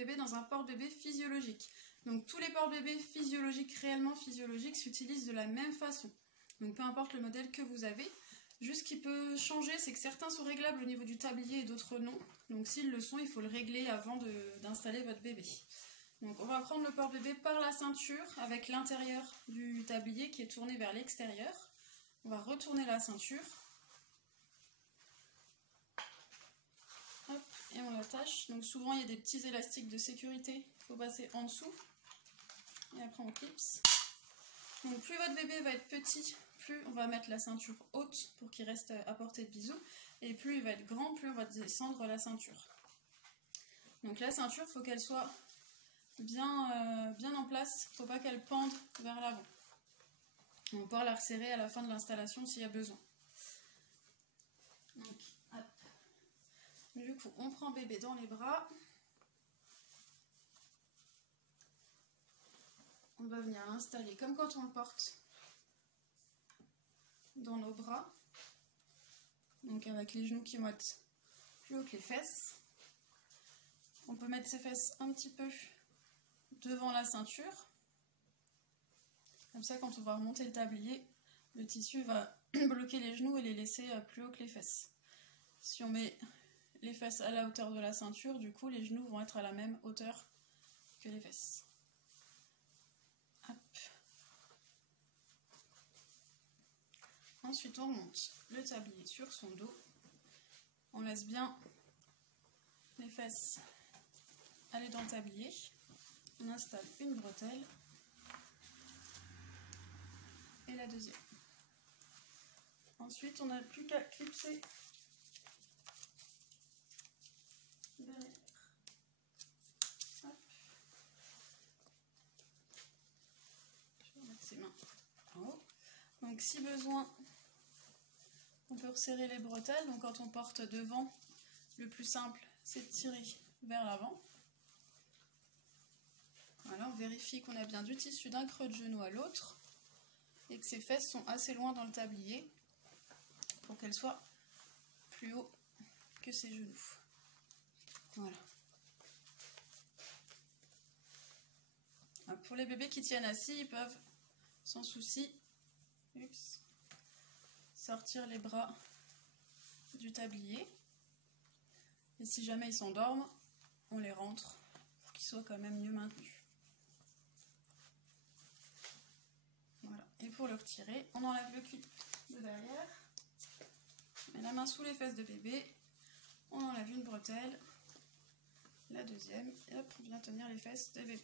porte-bébé dans un porte-bébé physiologique. Donc tous les porte-bébés physiologiques, réellement physiologiques, s'utilisent de la même façon. Donc peu importe le modèle que vous avez. Juste ce qui peut changer, c'est que certains sont réglables au niveau du tablier et d'autres non. Donc s'ils le sont, il faut le régler avant d'installer votre bébé. Donc on va prendre le porte-bébé par la ceinture avec l'intérieur du tablier qui est tourné vers l'extérieur. On va retourner la ceinture. Hop, et on l'attache. Donc souvent il y a des petits élastiques de sécurité, il faut passer en dessous. Et après on clipse. Donc plus votre bébé va être petit, plus on va mettre la ceinture haute pour qu'il reste à portée de bisou. Et plus il va être grand, plus on va descendre la ceinture. Donc la ceinture, il faut qu'elle soit bien en place, il ne faut pas qu'elle pende vers l'avant. On va pouvoir la resserrer à la fin de l'installation s'il y a besoin. Donc, hop. Du coup, on prend bébé dans les bras. On va venir l'installer comme quand on le porte dans nos bras. Donc avec les genoux qui vont être plus haut que les fesses. On peut mettre ses fesses un petit peu devant la ceinture. Comme ça, quand on va remonter le tablier, le tissu va bloquer les genoux et les laisser plus haut que les fesses. Si on met les fesses à la hauteur de la ceinture, du coup, les genoux vont être à la même hauteur que les fesses. Hop. Ensuite, on remonte le tablier sur son dos. On laisse bien les fesses aller dans le tablier. On installe une bretelle et la deuxième. Ensuite, on n'a plus qu'à clipser derrière. Hop. Je vais remettre ses mains en haut. Donc si besoin, on peut resserrer les bretelles. Donc quand on porte devant, le plus simple, c'est de tirer vers l'avant. Voilà, on vérifie qu'on a bien du tissu d'un creux de genou à l'autre et que ses fesses sont assez loin dans le tablier pour qu'elles soient plus haut que ses genoux. Voilà. Alors pour les bébés qui tiennent assis, ils peuvent sans souci sortir les bras du tablier. Et si jamais ils s'endorment, on les rentre pour qu'ils soient quand même mieux maintenus. Voilà. Et pour le retirer, on enlève le clip de derrière, on met la main sous les fesses de bébé, on enlève une bretelle, la deuxième, et hop, on vient tenir les fesses de bébé.